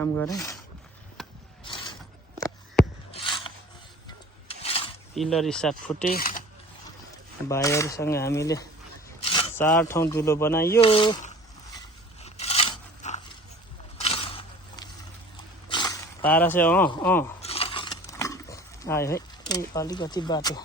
काम गरेँ pillar start फुटे भाइहरूसँग हामीले 4 ठाउँ दुलो बनाइयो पारा चाहिँ आयो है अलिकति बाटो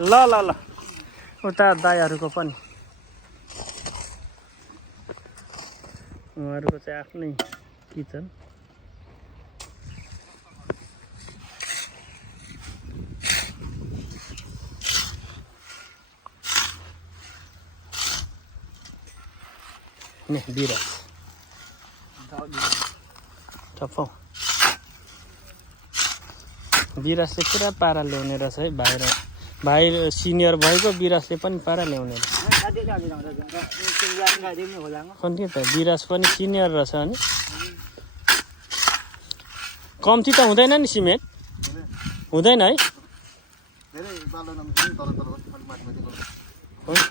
ल ल ल उता दाइहरूको पनि उहाँहरूको चाहिँ आफ्नै किचन ने बिरास टप्पौ बिरासले पुरा पारा ल्याउने रहेछ है भाइ सिनियर भएको बिरासले पनि पारा ल्याउने कति त बिरास पनि सिनियर रहेछ अनि कम्ती त हुँदैन नि सिमेन्ट हुँदैन है हुन्छ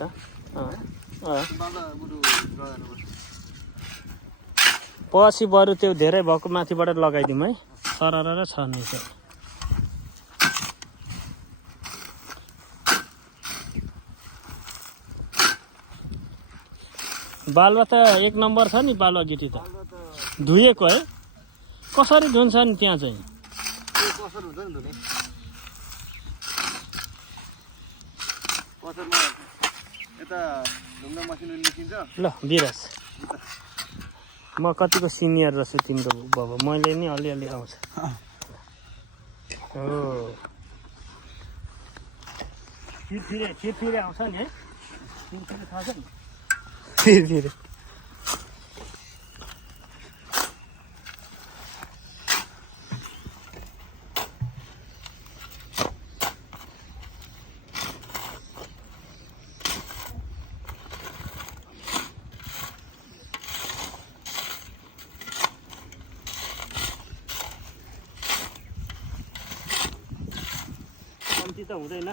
पछि बरु त्यो धेरै भएको माथिबाट लगाइदिउँ है सरर छ नि चाहिँ बालुवा त 1 नम्बर छ नि बालुवा गिटी त धुएको है कसरी धुन्छ नि त्यहाँ चाहिँ ल बिरास म कतिको सिनियर रहेछु तिम्रो बाबा मैले नि अलिअलि आउँछ हो फिर आउँछ नि है थाहा छ नि फिर कम्ती त हुँदैन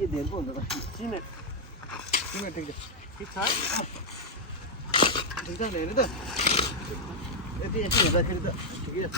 यो धेरै पो हुन्छ सिमेन्ट ठिक छ ठिक छ नि हेर्नु त यति हेर्दाखेरि त ठिकै छ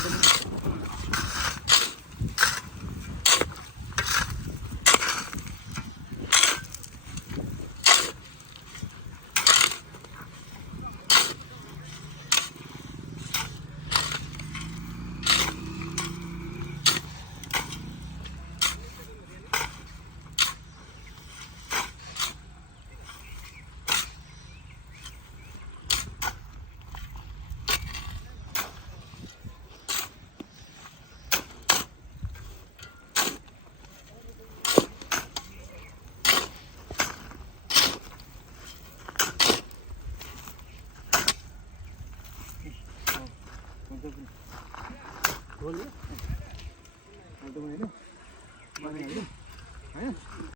बोलिए